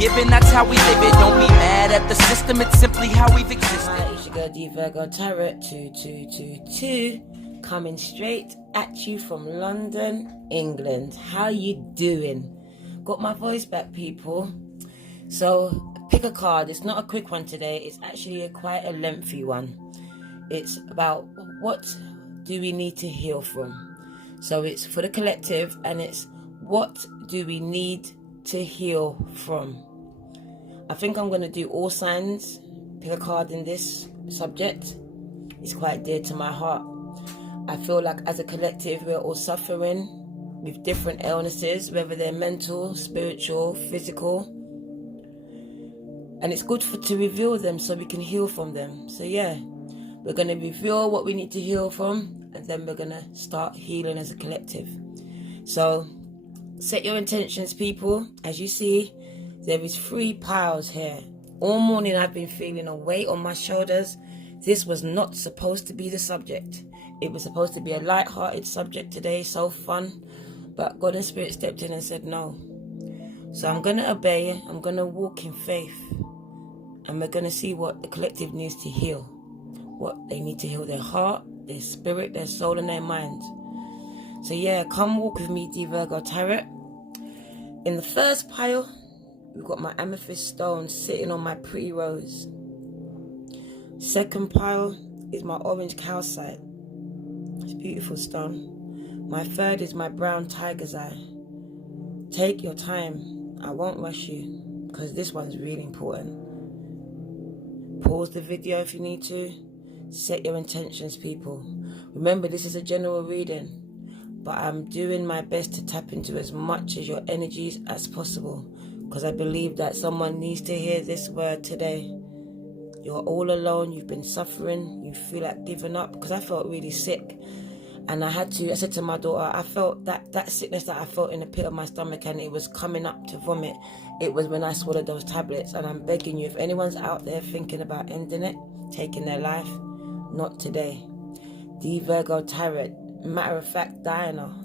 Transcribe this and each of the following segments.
forgiven, that's how we live it. Don't be mad at the system, it's simply how we've existed. Hi, it's your girl D Virgo Tarot 2222, coming straight at you from London, England. How you doing? Got my voice back, people. So pick a card. It's not a quick one today, it's actually quite a lengthy one. It's about what do we need to heal from. So it's for the collective, and it's what do we need to heal from. I think I'm going to do all signs, pick a card in this subject. It's quite dear to my heart. I feel like as a collective we're all suffering with different illnesses, whether they're mental, spiritual, physical, and it's good to reveal them so we can heal from them. So yeah, we're going to reveal what we need to heal from, and then we're going to start healing as a collective. So set your intentions, people. As you see, there is 3 piles here. All morning I've been feeling a weight on my shoulders. This was not supposed to be the subject. It was supposed to be a light-hearted subject today, so fun. But God and Spirit stepped in and said no. So I'm going to obey. I'm going to walk in faith. And we're going to see what the collective needs to heal. What they need to heal: their heart, their spirit, their soul, and their mind. So yeah, come walk with me, D Virgo Tarot. In the first pile, we've got my amethyst stone sitting on my pretty rose. Second pile is my orange calcite. It's a beautiful stone. My third is my brown tiger's eye. Take your time. I won't rush you, because this one's really important. Pause the video if you need to. Set your intentions, people. Remember, this is a general reading, but I'm doing my best to tap into as much of your energies as possible, because I believe that someone needs to hear this word today. You're all alone, you've been suffering, you feel like giving up, because I felt really sick. And I said to my daughter, I felt that sickness that I felt in the pit of my stomach, and it was coming up to vomit. It was when I swallowed those tablets. And I'm begging you, if anyone's out there thinking about ending it, taking their life, not today. D Virgo Tarot. Matter of fact, Diana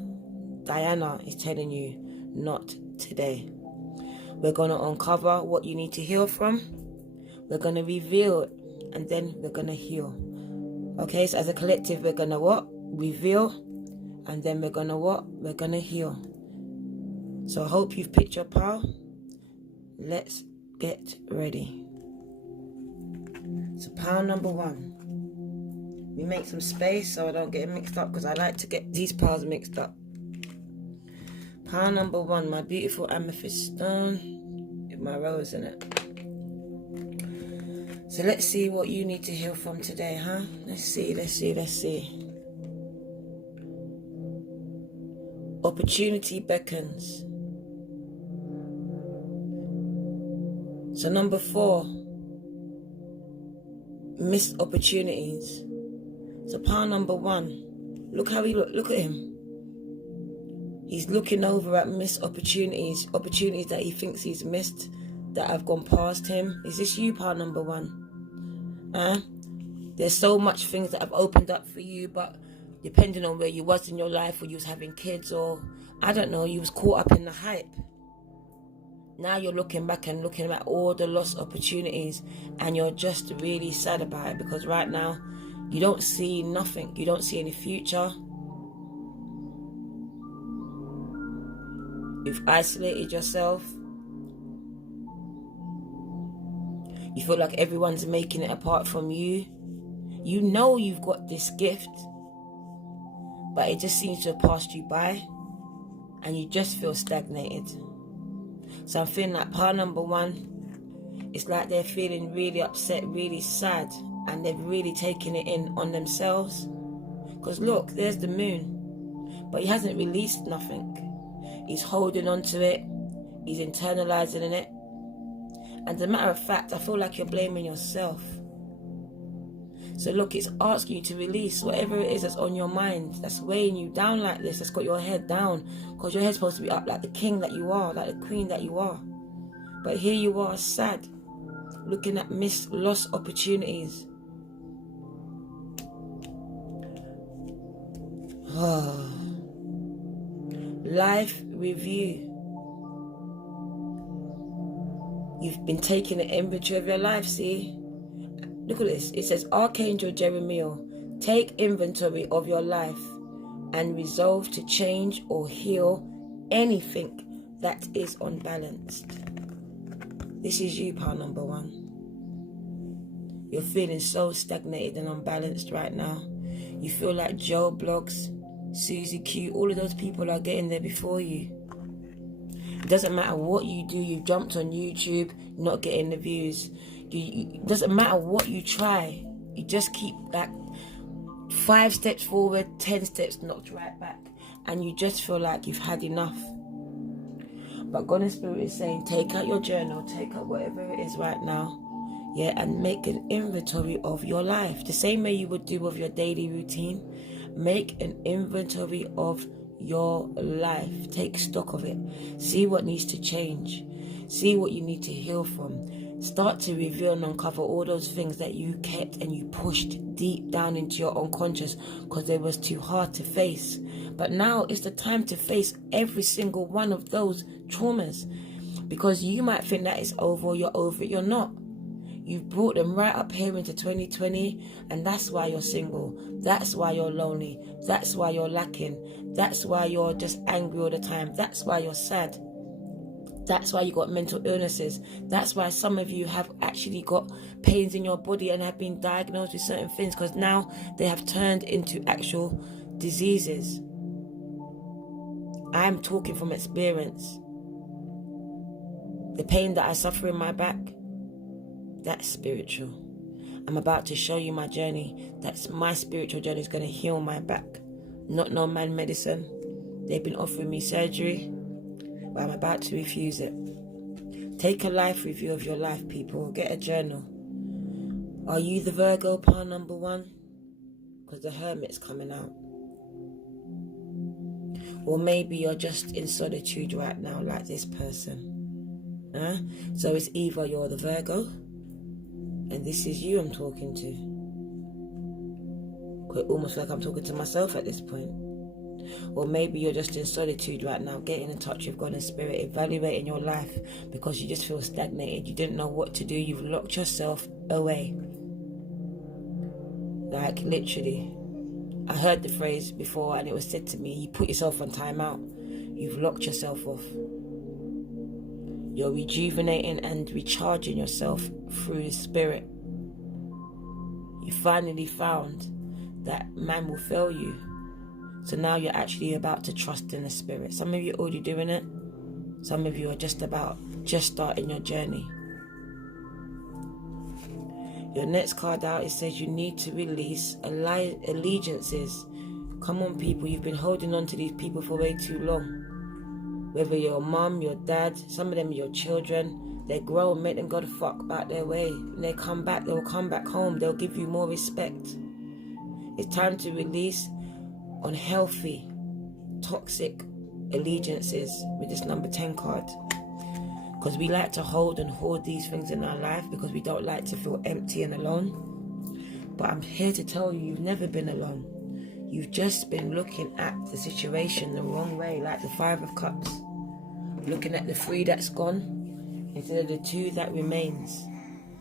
is telling you, not today. We're going to uncover what you need to heal from. We're going to reveal it, and then we're going to heal. Okay, so as a collective, we're going to what? Reveal, and then we're going to what? We're going to heal. So I hope you've picked your pile. Let's get ready. So pile number 1. We make some space so I don't get it mixed up, because I like to get these piles mixed up. Pile number 1, my beautiful amethyst stone with my rose in it. So let's see what you need to heal from today, huh? Let's see. Opportunity beckons. So number 4, missed opportunities. So pile number 1, look how he look at him. He's looking over at missed opportunities that he thinks he's missed, that have gone past him. Is this you, pile number 1? There's so much things that have opened up for you, but depending on where you was in your life, or you was having kids, or I don't know, you was caught up in the hype. Now you're looking back and looking at all the lost opportunities, and you're just really sad about it, because right now you don't see nothing. You don't see any future. You've isolated yourself. You feel like everyone's making it apart from you. You know you've got this gift, but it just seems to have passed you by, and you just feel stagnated. So I'm feeling like pile number 1, it's like they're feeling really upset, really sad, and they've really taken it in on themselves. Because look, there's the moon, but he hasn't released nothing. He's holding on to it. He's internalizing it. And as a matter of fact, I feel like you're blaming yourself. So look, it's asking you to release whatever it is that's on your mind, that's weighing you down like this, that's got your head down. Because your head's supposed to be up like the king that you are, like the queen that you are. But here you are, sad, looking at lost opportunities. Life review. You've been taking an inventory of your life, see? Look at this. It says, Archangel Jeremiah, take inventory of your life and resolve to change or heal anything that is unbalanced. This is you, pal number one. You're feeling so stagnated and unbalanced right now. You feel like Joe Blogs, Susie Q, all of those people are getting there before you. It doesn't matter what you do. You've jumped on YouTube, not getting the views. It doesn't matter what you try. You just keep like 5 steps forward, 10 steps knocked right back. And you just feel like you've had enough. But God and Spirit is saying, take out your journal, take out whatever it is right now, yeah, and make an inventory of your life. The same way you would do with your daily routine. Make an inventory of your life. Take stock of it. See what needs to change. See what you need to heal from. Start to reveal and uncover all those things that you kept and you pushed deep down into your unconscious because they was too hard to face. But now it's the time to face every single one of those traumas, because you might think that it's over, you're over it, you're not. You've brought them right up here into 2020, and that's why you're single. That's why you're lonely. That's why you're lacking. That's why you're just angry all the time. That's why you're sad. That's why you got mental illnesses. That's why some of you have actually got pains in your body and have been diagnosed with certain things, because now they have turned into actual diseases. I'm talking from experience. The pain that I suffer in my back, that's spiritual. I'm about to show you my journey. That's my spiritual journey is going to heal my back. Not no man medicine. They've been offering me surgery, but I'm about to refuse it. Take a life review of your life, people. Get a journal. Are you the Virgo part number one? Because the Hermit's coming out. Or maybe you're just in solitude right now, like this person. So it's either you're the Virgo, and this is you I'm talking to. Quite almost like I'm talking to myself at this point. Or maybe you're just in solitude right now, getting in touch with God and Spirit, evaluating your life because you just feel stagnated. You didn't know what to do. You've locked yourself away. Like literally. I heard the phrase before and it was said to me, you put yourself on timeout. You've locked yourself off. You're rejuvenating and recharging yourself through the Spirit. You finally found that man will fail you. So now you're actually about to trust in the Spirit. Some of you are already doing it. Some of you are just starting your journey. Your next card out, it says you need to release allegiances. Come on, people. You've been holding on to these people for way too long. Whether your mum, your dad, some of them are your children. They're grown. Make them go the fuck back their way. When they come back, they'll come back home. They'll give you more respect. It's time to release unhealthy, toxic allegiances with this number 10 card. Because we like to hold and hoard these things in our life because we don't like to feel empty and alone. But I'm here to tell you, you've never been alone. You've just been looking at the situation the wrong way, like the 5 of Cups. Looking at the 3 that's gone instead of the 2 that remains.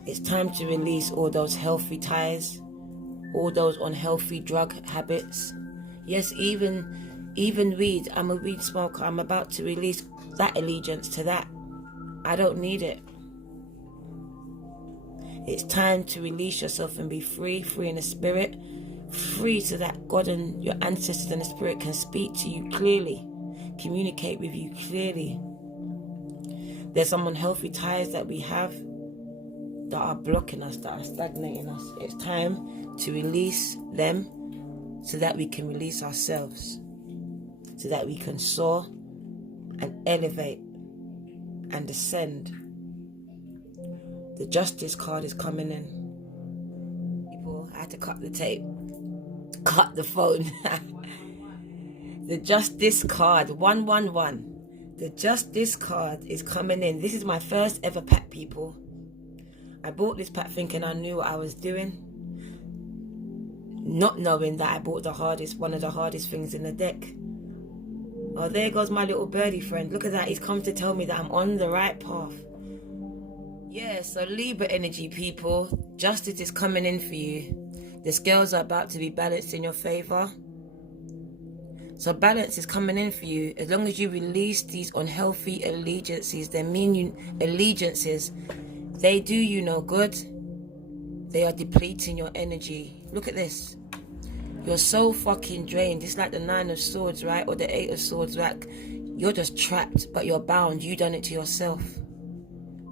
It's time to release all those healthy ties, all those unhealthy drug habits. Yes, even weed. I'm a weed smoker. I'm about to release that allegiance to that. I don't need it. It's time to release yourself and be free in the Spirit, free so that God and your ancestors and the Spirit can speak to you clearly, communicate with you clearly. There's some unhealthy ties that we have that are blocking us, that are stagnating us. It's time to release them so that we can release ourselves, so that we can soar and elevate and ascend. The Justice card is coming in. People, I had to cut the tape, cut the phone. The Justice card, 111. The Justice card is coming in. This is my first ever pack, people. I bought this pack thinking I knew what I was doing, not knowing that I bought one of the hardest things in the deck. Oh, there goes my little birdie friend. Look at that. He's come to tell me that I'm on the right path. Yeah, so Libra energy, people. Justice is coming in for you. The scales are about to be balanced in your favor. So balance is coming in for you. As long as you release these unhealthy allegiances, allegiances, they do you no good. They are depleting your energy. Look at this. You're so fucking drained. It's like the 9 of Swords, right? Or the 8 of Swords. Like, you're just trapped, but you're bound. You done it to yourself.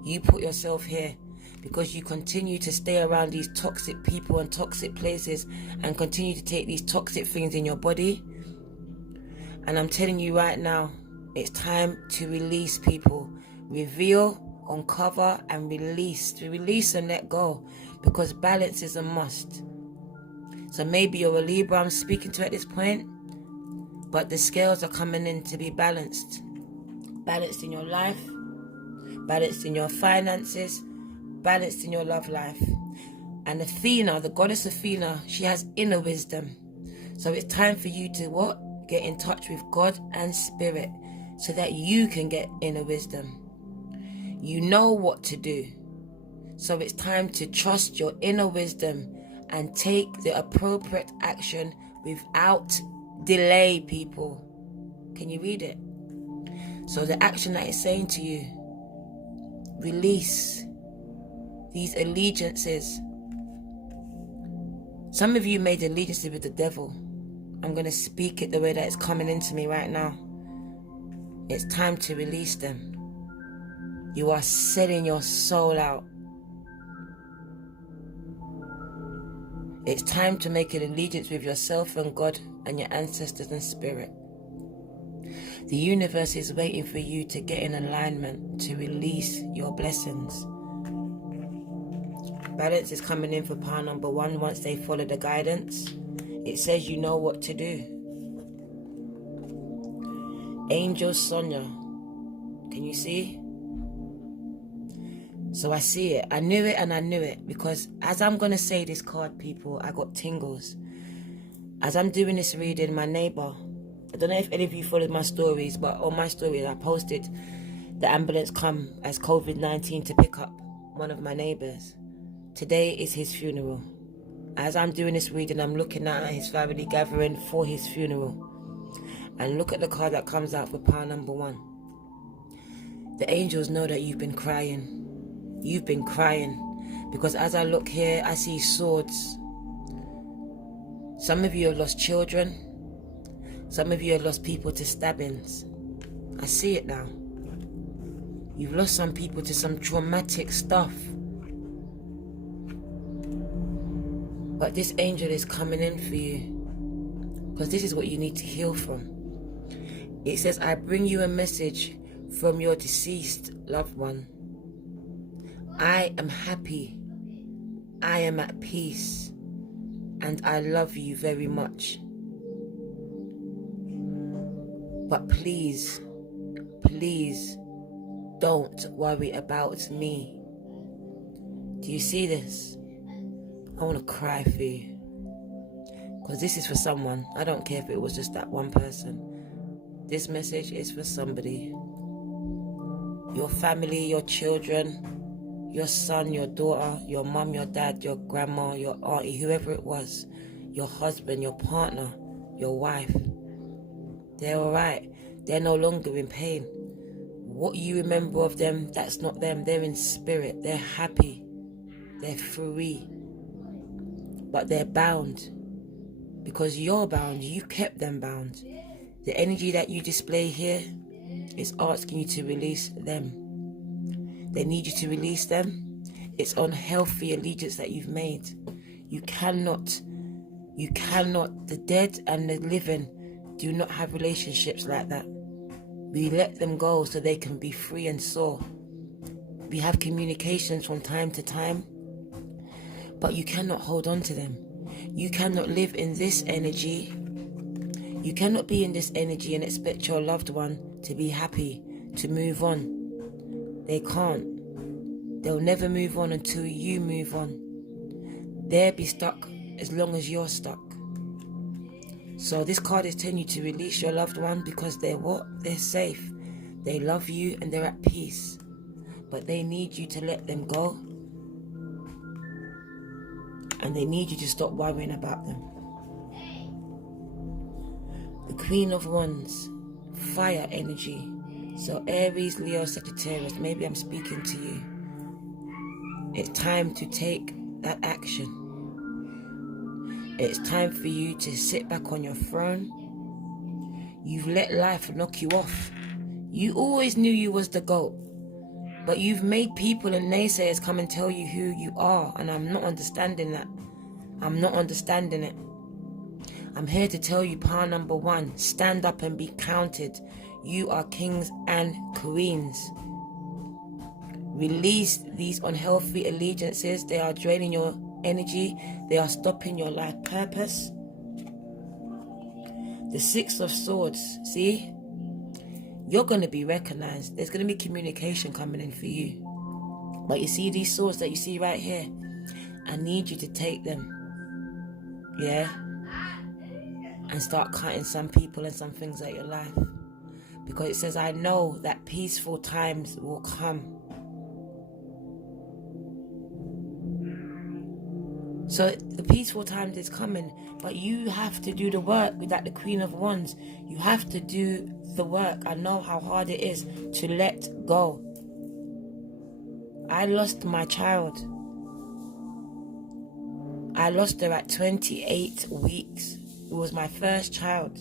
You put yourself here because you continue to stay around these toxic people and toxic places and continue to take these toxic things in your body. And I'm telling you right now, it's time to release, people. Reveal, uncover, and release. To release and let go, because balance is a must. So maybe you're a Libra I'm speaking to at this point, but the scales are coming in to be balanced. Balanced in your life, balanced in your finances, balanced in your love life. And Athena, the goddess Athena, she has inner wisdom. So it's time for you to what? Get in touch with God and Spirit so that you can get inner wisdom. You know what to do. So it's time to trust your inner wisdom and take the appropriate action without delay, people. Can you read it? So the action that it's saying to you, release these allegiances. Some of you made allegiances with the devil. I'm going to speak it the way that it's coming into me right now. It's time to release them. You are selling your soul out. It's time to make an allegiance with yourself and God and your ancestors and spirit. The universe is waiting for you to get in alignment to release your blessings. Balance is coming in for power number 1 once they follow the guidance. It says you know what to do. Angel Sonia. Can you see? So I see it. I knew it and I knew it. Because as I'm going to say this card, people, I got tingles. As I'm doing this reading, my neighbor, I don't know if any of you followed my stories, but on my stories I posted the ambulance come as COVID-19 to pick up one of my neighbors. Today is his funeral. As I'm doing this reading, I'm looking at his family gathering for his funeral. And look at the card that comes out for power number 1. The angels know that you've been crying. You've been crying. Because as I look here, I see swords. Some of you have lost children. Some of you have lost people to stabbings. I see it now. You've lost some people to some traumatic stuff. But this angel is coming in for you. Because this is what you need to heal from. It says, I bring you a message from your deceased loved one. I am happy. I am at peace. And I love you very much. But please, please don't worry about me. Do you see this? I want to cry for you. Because this is for someone. I don't care if it was just that one person. This message is for somebody. Your family, your children, your son, your daughter, your mum, your dad, your grandma, your auntie, whoever it was, your husband, your partner, your wife. They're alright. They're no longer in pain. What you remember of them, that's not them. They're in spirit. They're happy. They're free. But they're bound. Because you're bound. You kept them bound. The energy that you display here is asking you to release them. They need you to release them. It's unhealthy allegiance that you've made. You cannot, the dead and the living do not have relationships like that. We let them go so they can be free and soar. We have communications from time to time, but you cannot hold on to them. You cannot live in this energy. You cannot be in this energy and expect your loved one to be happy, to move on. They can't. They'll never move on until you move on. They'll be stuck as long as you're stuck. So this card is telling you to release your loved one because they're what? They're safe. They love you and they're at peace. but they need you to let them go. And they need you to stop worrying about them. The Queen of Wands, fire energy. So Aries, Leo, Sagittarius, maybe I'm speaking to you. It's time to take that action. It's time for you to sit back on your throne. You've let life knock you off. You always knew you was the GOAT. But you've made people and naysayers come and tell you who you are. And I'm not understanding that. I'm not understanding it. I'm here to tell you, power number one, stand up and be counted. You are kings and queens. Release these unhealthy allegiances. They are draining your energy. They are stopping your life purpose. The Six of Swords, see? You're going to be recognized. There's going to be communication coming in for you. But you see these swords that you see right here? I need you to take them. Yeah? And start cutting some people and some things out of your life. Because it says, I know that peaceful times will come. So the peaceful times is coming, but you have to do the work with that, the Queen of Wands. You have to do the work. I know how hard it is to let go. I lost my child. I lost her at 28 weeks. It was my first child.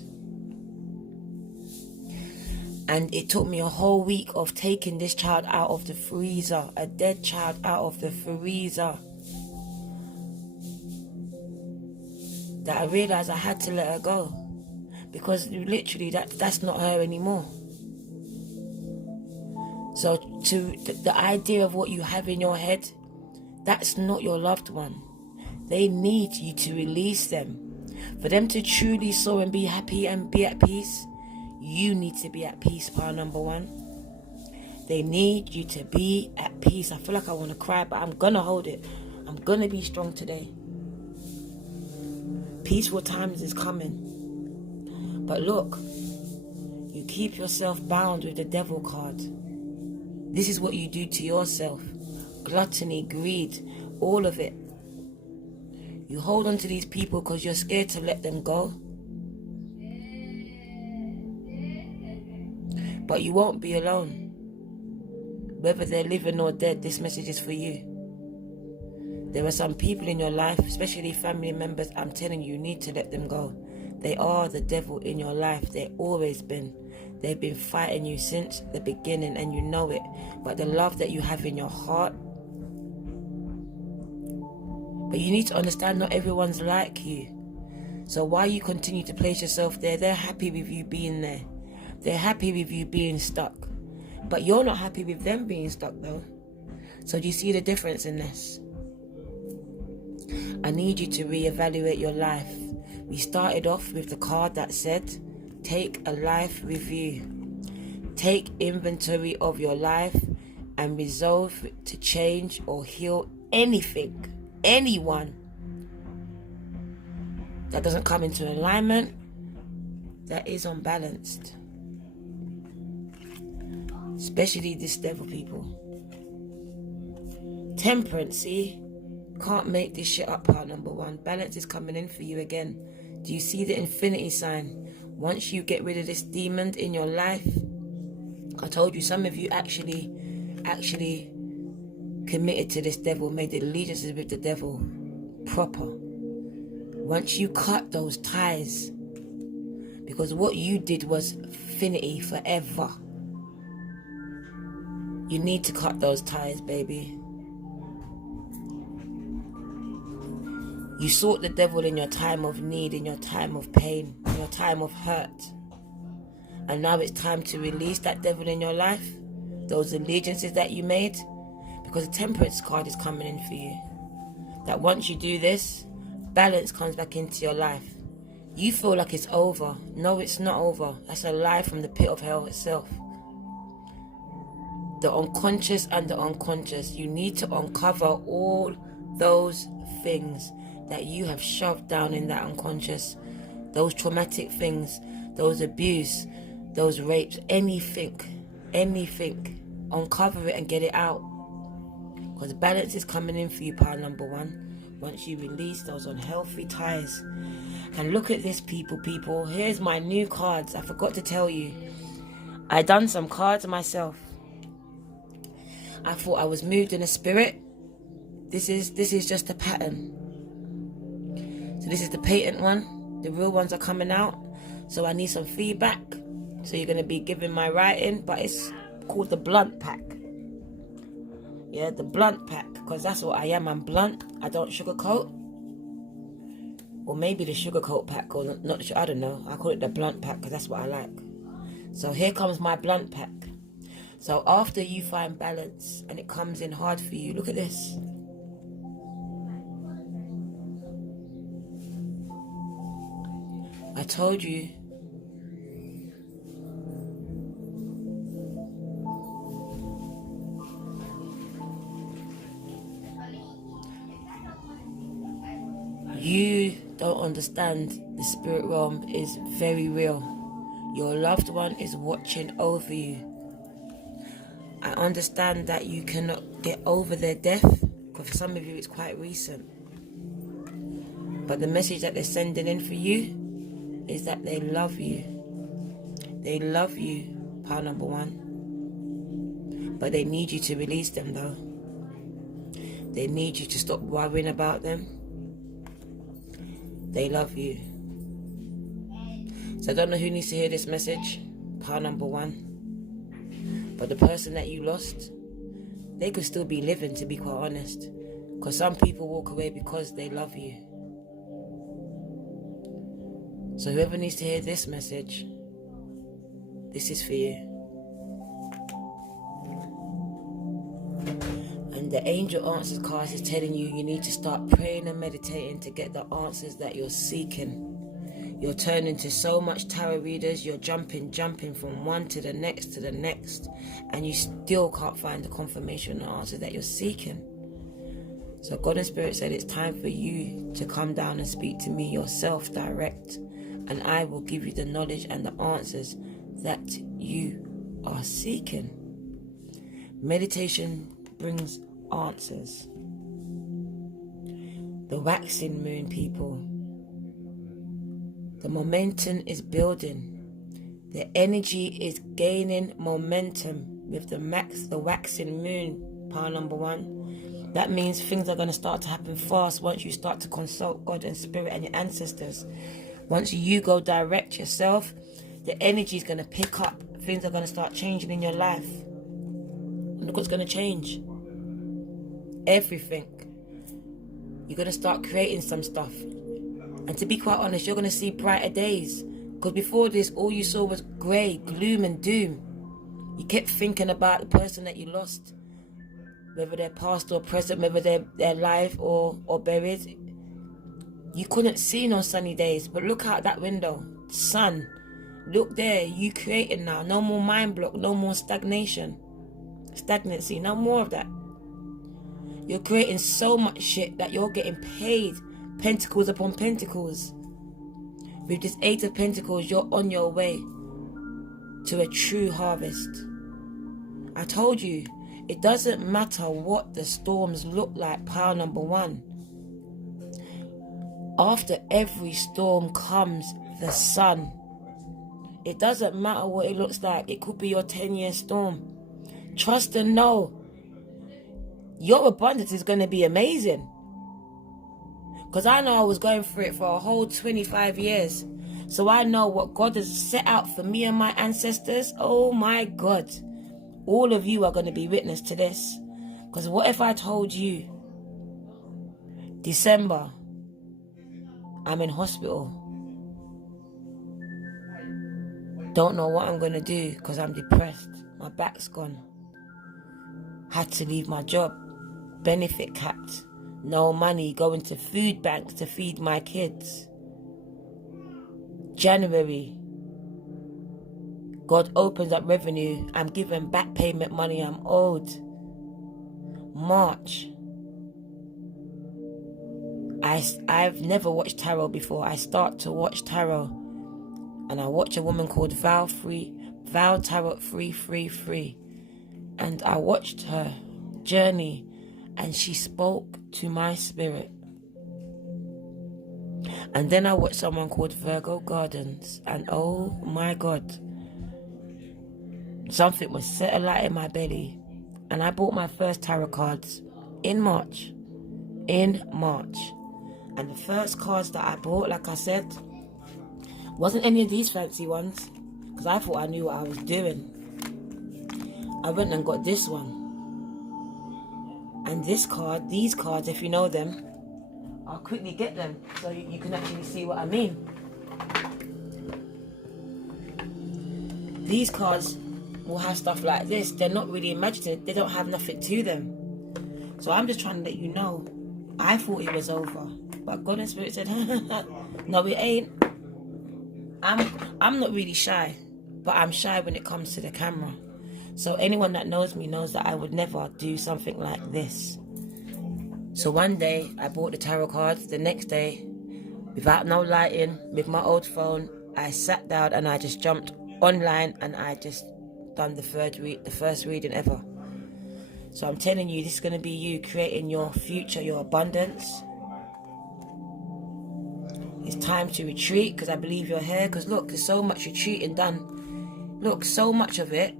And it took me a whole week of taking this child out of the freezer, a dead child out of the freezer, that I realized I had to let her go, because literally that's not her anymore. So to the idea of what you have in your head, that's not your loved one. They need you to release them. For them to truly soar and be happy and be at peace, you need to be at peace, power number one. They need you to be at peace. I feel like I want to cry, but I'm going to hold it. I'm going to be strong today. Peaceful times is coming. But look, you keep yourself bound with the devil card. This is what you do to yourself. Gluttony, greed, all of it. You hold on to these people because you're scared to let them go. But you won't be alone. Whether they're living or dead, this message is for you. There are some people in your life, especially family members, I'm telling you, you need to let them go. They are the devil in your life. They've always been. They've been fighting you since the beginning, and you know it. But the love that you have in your heart, but you need to understand not everyone's like you. So while you continue to place yourself there, they're happy with you being there. They're happy with you being stuck. But you're not happy with them being stuck though. So do you see the difference in this? I need you to reevaluate your life. We started off with the card that said, take a life review. Take inventory of your life and resolve to change or heal anything, anyone that doesn't come into alignment, that is unbalanced. Especially this devil people. Temperance, see? Can't make this shit up, part number one. Balance is coming in for you again. Do you see the infinity sign? Once you get rid of this demon in your life, I told you some of you actually committed to this devil, made allegiances with the devil proper. Once you cut those ties, because what you did was infinity, forever. You need to cut those ties, baby. You sought the devil in your time of need, in your time of pain, in your time of hurt. And now it's time to release that devil in your life, those allegiances that you made, because the temperance card is coming in for you. That once you do this, balance comes back into your life. You feel like it's over. No, it's not over. That's a lie from the pit of hell itself. The unconscious and the unconscious. You need to uncover all those things that you have shoved down in that unconscious. Those traumatic things, those abuse, those rapes, anything. uncover it and get it out. Because balance is coming in for you, pile number one. Once you release those unhealthy ties. And look at this, people. Here's my new cards. I forgot to tell you. I done some cards myself. I thought I was moved in a spirit. This is just a pattern. So this is the patent one. The real ones are coming out. So I need some feedback. So you're going to be giving my writing. But it's called the blunt pack. Yeah, the blunt pack. Because that's what I am. I'm blunt. I don't sugarcoat. Or maybe the sugarcoat pack. Or not, I don't know. I call it the blunt pack because that's what I like. So here comes my blunt pack. So after you find balance and it comes in hard for you, look at this. I told you. You don't understand. The spirit realm is very real. Your loved one is watching over you. I understand that you cannot get over their death, because for some of you it's quite recent. But the message that they're sending in for you is that they love you. They love you, pile number one. But they need you to release them though. They need you to stop worrying about them. They love you. So I don't know who needs to hear this message, pile number one. But the person that you lost, they could still be living, to be quite honest. Because some people walk away because they love you. So whoever needs to hear this message, this is for you. And the Angel Answers card is telling you need to start praying and meditating to get the answers that you're seeking. You're turning to so much tarot readers, you're jumping from one to the next, and you still can't find the confirmation and answer that you're seeking. So God and Spirit said it's time for you to come down and speak to me yourself direct, and I will give you the knowledge and the answers that you are seeking. Meditation brings answers. The waxing moon, people. The momentum is building. The energy is gaining momentum with the waxing moon, pile number one. That means things are going to start to happen fast once you start to consult God and Spirit and your ancestors. Once you go direct yourself, the energy is going to pick up. Things are going to start changing in your life. And look what's going to change. Everything. You're going to start creating some stuff. And to be quite honest, you're going to see brighter days. Because before this, all you saw was grey, gloom and doom. You kept thinking about the person that you lost. Whether they're past or present, whether they're alive or buried. You couldn't see no sunny days. But look out that window. Sun. Look there. You creating now. No more mind block. No more stagnation. Stagnancy. No more of that. You're creating so much shit that you're getting paid. Pentacles upon pentacles. With this 8 of Pentacles, you're on your way to a true harvest. I told you, it doesn't matter what the storms look like, pile number one. After every storm comes the sun. It doesn't matter what it looks like. It could be your 10-year storm. Trust and know. Your abundance is going to be amazing. Because I know I was going through it for a whole 25 years. So I know what God has set out for me and my ancestors. Oh my God. All of you are going to be witness to this. Because what if I told you, December, I'm in hospital. Don't know what I'm going to do because I'm depressed. My back's gone. Had to leave my job. Benefit capped. No money, going to food banks to feed my kids. January, God opens up revenue. I'm given back payment money I'm owed. March, I've never watched tarot before. I start to watch tarot, and I watch a woman called Val Tarot Free. And I watched her journey, and she spoke to my spirit. And then I watched someone called Virgo Gardens, and oh my God, something was set alight in my belly. And I bought my first tarot cards in March. And the first cards that I bought, like I said, wasn't any of these fancy ones, because I thought I knew what I was doing. I went and got this one. And this card, these cards, if you know them, I'll quickly get them so you can actually see what I mean. These cards will have stuff like this. They're not really imaginative. They don't have nothing to them. So I'm just trying to let you know, I thought it was over, but God and Spirit said, no, it ain't. I'm not really shy, but I'm shy when it comes to the camera. So anyone that knows me knows that I would never do something like this. So one day I bought the tarot cards. The next day, without no lighting, with my old phone, I sat down and I just jumped online and I just done the first reading ever. So I'm telling you, this is going to be you creating your future, your abundance. It's time to retreat, because I believe you're here. Because look, there's so much retreating done. Look, so much of it.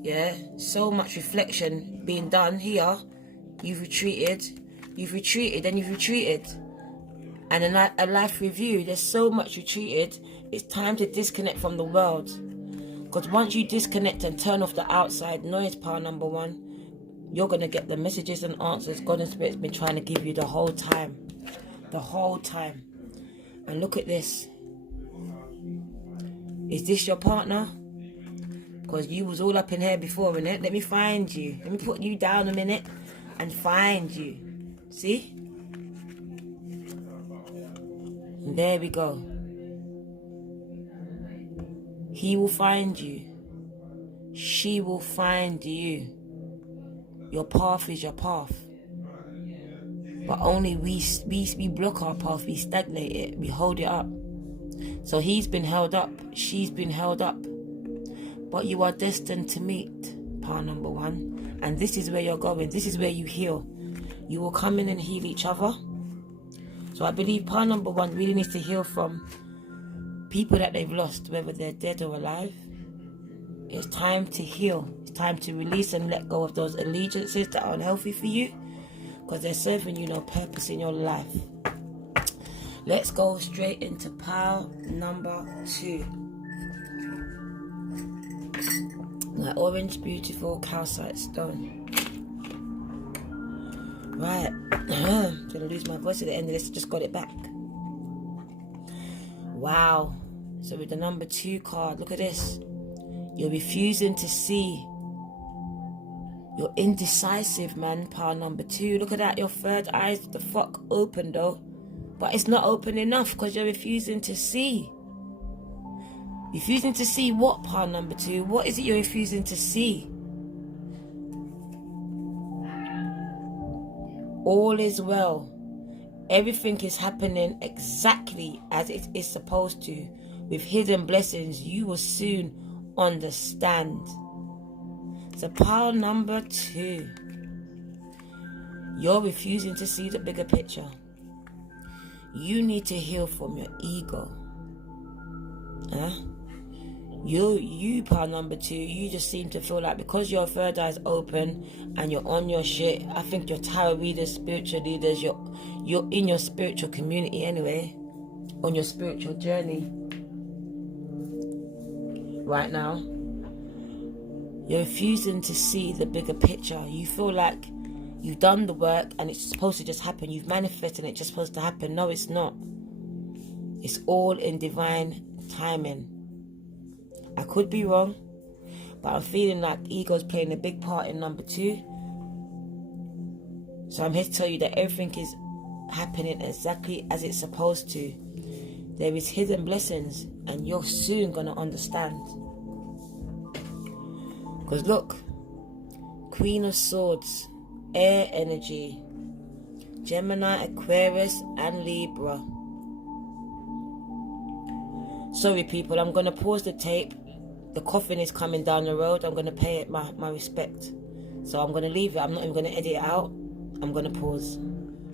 Yeah, so much reflection being done here. You've retreated, and you've retreated. And a life review, there's so much retreated. It's time to disconnect from the world. Because once you disconnect and turn off the outside noise, power number one, you're going to get the messages and answers God and Spirit's been trying to give you the whole time. The whole time. And look at this. Is this your partner? Because you was all up in here before, innit? Let me find you. Let me put you down a minute and find you. See? And there we go. He will find you. She will find you. Your path is your path. But only we block our path. We stagnate it. We hold it up. So he's been held up. She's been held up. But you are destined to meet, power number one. And this is where you're going. This is where you heal. You will come in and heal each other. So I believe power number one really needs to heal from people that they've lost, whether they're dead or alive. It's time to heal. It's time to release and let go of those allegiances that are unhealthy for you, because they're serving you no purpose in your life. Let's go straight into pile number 2. My orange, beautiful calcite stone. Right. I'm going to lose my voice at the end of this. I just got it back. Wow. So with the number 2 card, look at this. You're refusing to see. You're indecisive, man. Power number 2. Look at that. Your third eye's the fuck open, though. But it's not open enough because you're refusing to see. Refusing to see what, power number 2? What is it you're refusing to see? All is well. Everything is happening exactly as it is supposed to. With hidden blessings, you will soon understand. So pile number 2. You're refusing to see the bigger picture. You need to heal from your ego. You pile number 2, you just seem to feel like because your third eye's open and you're on your shit, I think your tarot readers, spiritual leaders, you're in your spiritual community anyway, on your spiritual journey right now. You're refusing to see the bigger picture. You feel like you've done the work and it's supposed to just happen. You've manifested and it's just supposed to happen. No, it's not. It's all in divine timing. I could be wrong, but I'm feeling like ego's playing a big part in number 2. So I'm here to tell you that everything is happening exactly as it's supposed to. There is hidden blessings and you're soon going to understand. Because look, Queen of Swords, air energy, Gemini, Aquarius and Libra. Sorry people, I'm going to pause the tape the coffin is coming down the road. I'm going to pay it my respect. So I'm going to leave it. I'm not even going to edit it out. I'm going to pause.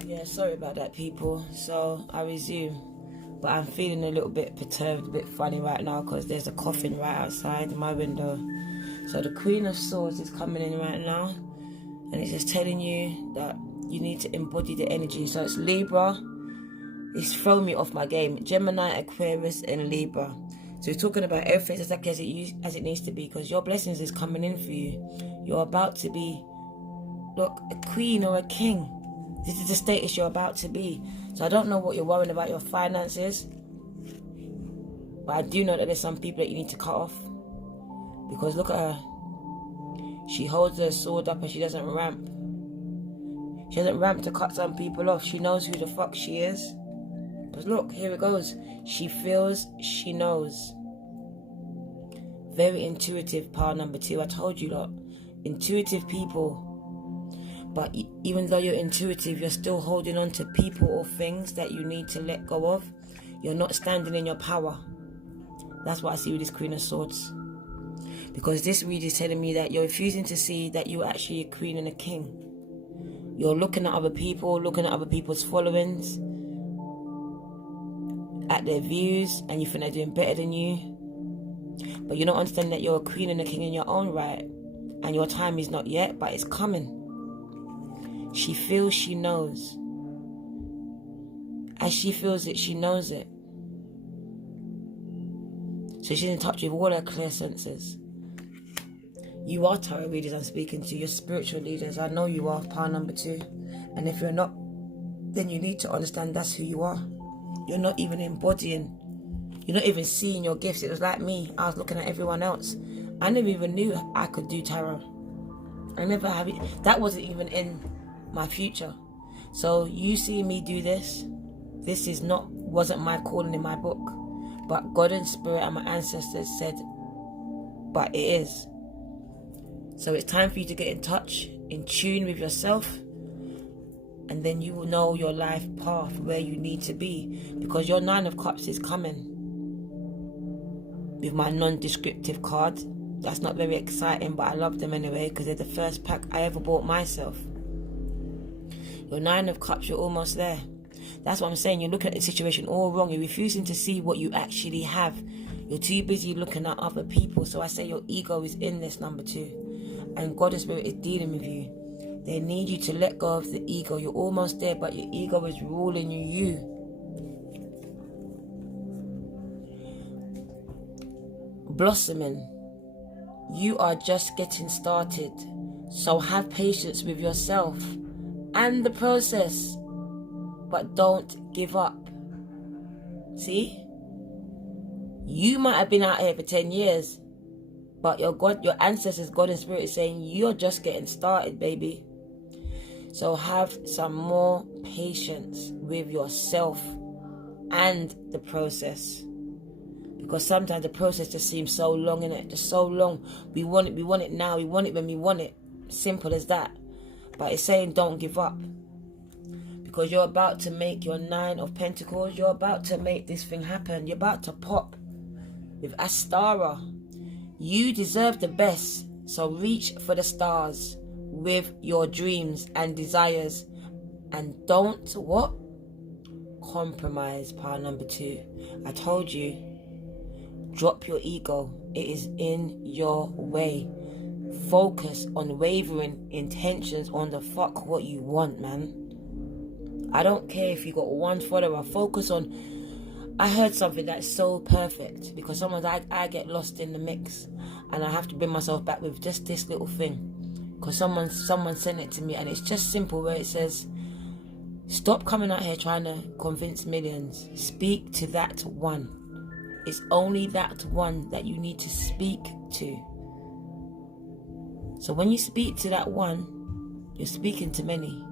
Yeah, sorry about that, people. So I resume. But I'm feeling a little bit perturbed, a bit funny right now because there's a coffin right outside my window. So the Queen of Swords is coming in right now. And it's just telling you that you need to embody the energy. So it's Libra. It's thrown me off my game. Gemini, Aquarius, and Libra. So we're talking about everything exactly as it needs to be, because your blessings is coming in for you. You're about to be, look, a queen or a king. This is the status you're about to be. So I don't know what you're worrying about your finances, but I do know that there's some people that you need to cut off. Because look at her. She holds her sword up and she doesn't ramp. She doesn't ramp to cut some people off. She knows who the fuck she is. But look, here it goes. She feels, she knows. Very intuitive, power number 2. I told you lot. Intuitive people. But even though you're intuitive, you're still holding on to people or things that you need to let go of. You're not standing in your power. That's what I see with this Queen of Swords. Because this read is telling me that you're refusing to see that you're actually a queen and a king. You're looking at other people, looking at other people's followings, at their views, and you think they're doing better than you. But you don't understand that you're a queen and a king in your own right. And your time is not yet, but it's coming. She feels, she knows. As she feels it, she knows it. So she's in touch with all her clear senses. You are tarot readers I'm speaking to. You're spiritual leaders. I know you are, power number 2. And if you're not, then you need to understand that's who you are. You're not even embodying. You're not even seeing your gifts. It was like me. I was looking at everyone else. I never even knew I could do tarot. I never have it. That wasn't even in my future. So you see me do this. This wasn't my calling in my book. But God and Spirit and my ancestors said, but it is. So it's time for you to get in touch, in tune with yourself, and then you will know your life path, where you need to be. Because your 9 of Cups is coming with my non-descriptive card. That's not very exciting, but I love them anyway because they're the first pack I ever bought myself. Your 9 of Cups, you're almost there. That's what I'm saying. You're looking at the situation all wrong. You're refusing to see what you actually have. You're too busy looking at other people. So I say your ego is in this, number 2. And God and Spirit is dealing with you. They need you to let go of the ego. You're almost there, but your ego is ruling you. Blossoming. You are just getting started. So have patience with yourself and the process. But don't give up. See? You might have been out here for 10 years. But your ancestors, God and Spirit is saying, you're just getting started, baby. So have some more patience with yourself and the process. Because sometimes the process just seems so long, innit? Just so long. We want it now. We want it when we want it. Simple as that. But it's saying don't give up. Because you're about to make your 9 of Pentacles. You're about to make this thing happen. You're about to pop with Astara. You deserve the best, so reach for the stars with your dreams and desires, and don't what? Compromise, power number 2. I told you, drop your ego. It is in your way. Focus on wavering intentions on the fuck what you want, man. I don't care if you got 1 follower. Focus on. I heard something that's so perfect, because sometimes I get lost in the mix and I have to bring myself back with just this little thing, because someone sent it to me, and it's just simple, where it says, stop coming out here trying to convince millions. Speak to that one. It's only that one that you need to speak to. So when you speak to that one, you're speaking to many.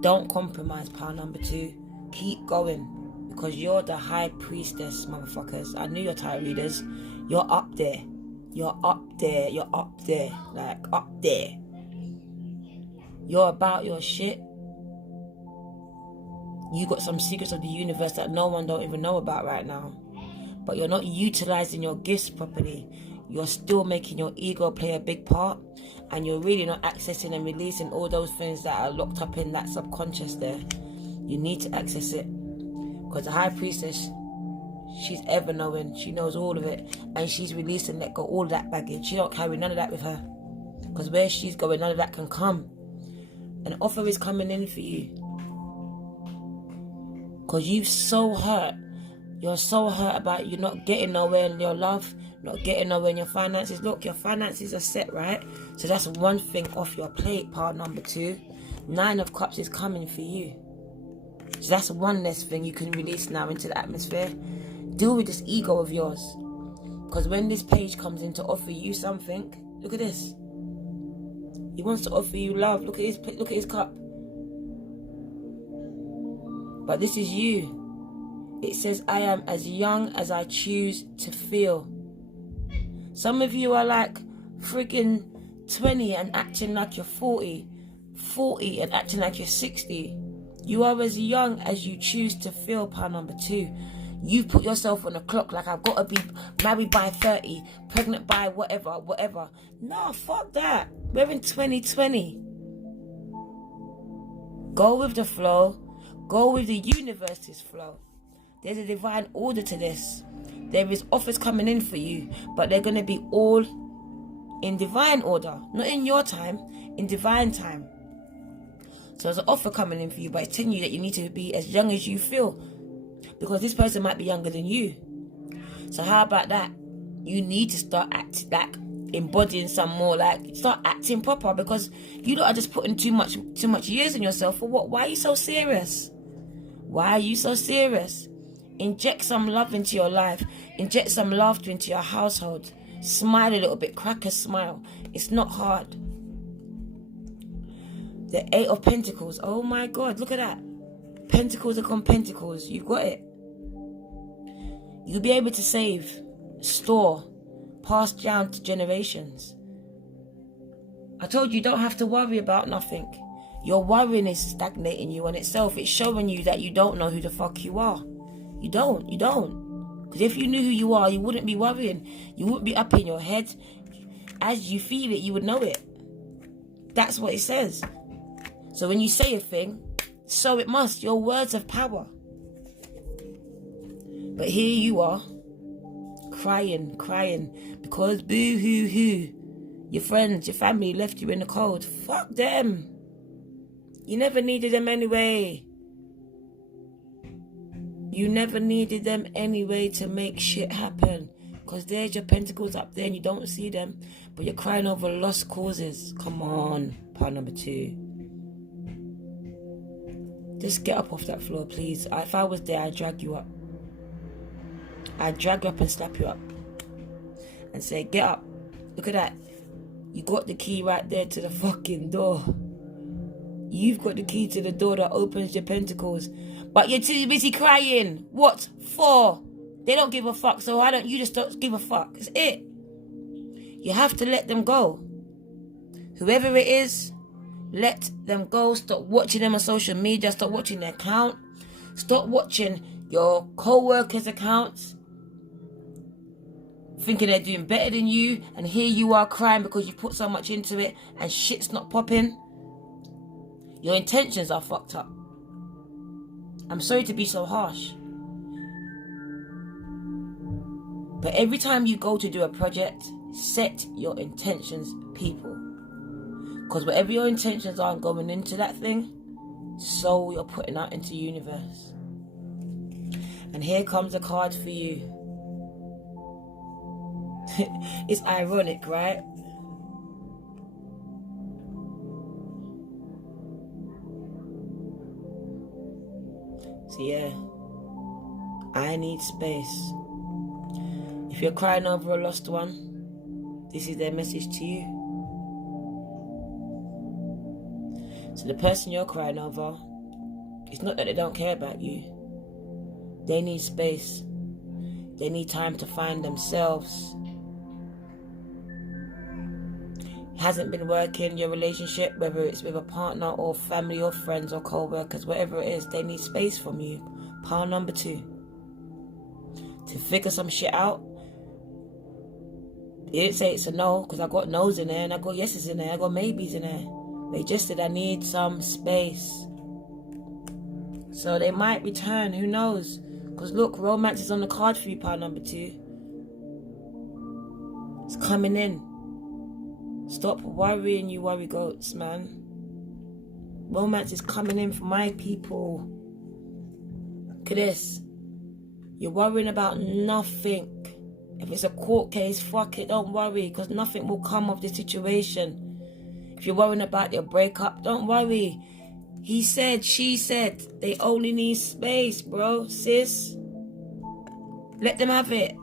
Don't compromise, power number 2. Keep going, because you're the high priestess, motherfuckers. I knew you're tarot readers. You're up there. You're up there. You're up there. Like, up there. You're about your shit. You got some secrets of the universe that no one don't even know about right now. but you're not utilizing your gifts properly. You're still making your ego play a big part, and you're really not accessing and releasing all those things that are locked up in that subconscious there. You need to access it, because the High Priestess, she's ever knowing. She knows all of it, and she's released and let go all of that baggage. She don't carry none of that with her, because where she's going, none of that can come. An offer is coming in for you, because you've so hurt. You're so hurt about you not getting nowhere in your love, not getting nowhere in your finances. Look, your finances are set, right? So that's one thing off your plate, part number 2. 9 of Cups is coming for you. So that's one less thing you can release now into the atmosphere. Deal with this ego of yours, because when this page comes in to offer you something, look at this. He wants to offer you love. Look at his cup. But this is you. It says, I am as young as I choose to feel. Some of you are like friggin' 20 and acting like you're 40. 40 and acting like you're 60. You are as young as you choose to feel, part number 2. You put yourself on a clock like, I've got to be married by 30, pregnant by whatever. No, fuck that. We're in 2020. Go with the flow. Go with the universe's flow. There's a divine order to this. There is offers coming in for you, but they're going to be all in divine order. Not in your time, in divine time. So there's an offer coming in for you, but it's telling you that you need to be as young as you feel, because this person might be younger than you. So how about that? You need to start acting like embodying some more, like start acting proper, because you lot are just putting too much years on yourself. For what? Why are you so serious? Why are you so serious? Inject some love into your life. Inject some laughter into your household. Smile a little bit. Crack a smile. It's not hard. The 8 of Pentacles. Oh my God, look at that. Pentacles upon Pentacles. You've got it. You'll be able to save, store, pass down to generations. I told you don't have to worry about nothing. Your worrying is stagnating you on itself. It's showing you that you don't know who the fuck you are. You don't. Because if you knew who you are, you wouldn't be worrying. You wouldn't be up in your head. As you feel it, you would know it. That's what it says. So when you say a thing, so it must. Your words have power. But here you are, crying, because boo-hoo-hoo. Your friends, your family left you in the cold. Fuck them. You never needed them anyway. You never needed them anyway to make shit happen. Because there's your pentacles up there and you don't see them. But you're crying over lost causes. Come on, part number 2. Just get up off that floor, please. If I was there, I'd drag you up. I'd drag you up and slap you up. And say, get up. Look at that. You got the key right there to the fucking door. You've got the key to the door that opens your pentacles. But you're too busy crying. What for? They don't give a fuck, so why don't you just don't give a fuck? It's it. You have to let them go. Whoever it is, let them go. Stop watching them on social media. Stop watching their account. Stop watching your co-workers' accounts, thinking they're doing better than you, and here you are crying because you put so much into it and shit's not popping. Your intentions are fucked up. I'm sorry to be so harsh, but every time you go to do a project, set your intentions, people, because whatever your intentions are going into that thing, so you're putting out into the universe. And here comes a card for you. It's ironic, right? So yeah, I need space. If you're crying over a lost one, this is their message to you. So the person you're crying over, it's not that they don't care about you. They need space. They need time to find themselves. It hasn't been working, your relationship, whether it's with a partner or family or friends or co-workers, whatever it is, they need space from you. Pile number 2. to figure some shit out. He didn't say it's a no, because I got no's in there and I got yeses in there, I got maybes in there. They just said I need some space. So they might return, who knows? Because look, romance is on the card for you, pile number 2. It's coming in. Stop worrying, you worry goats, man. Romance is coming in for my people. Look at this. You're worrying about nothing. If it's a court case, fuck it, don't worry, because nothing will come of the situation. If you're worrying about your breakup, don't worry. He said, she said, they only need space, bro, sis. Let them have it.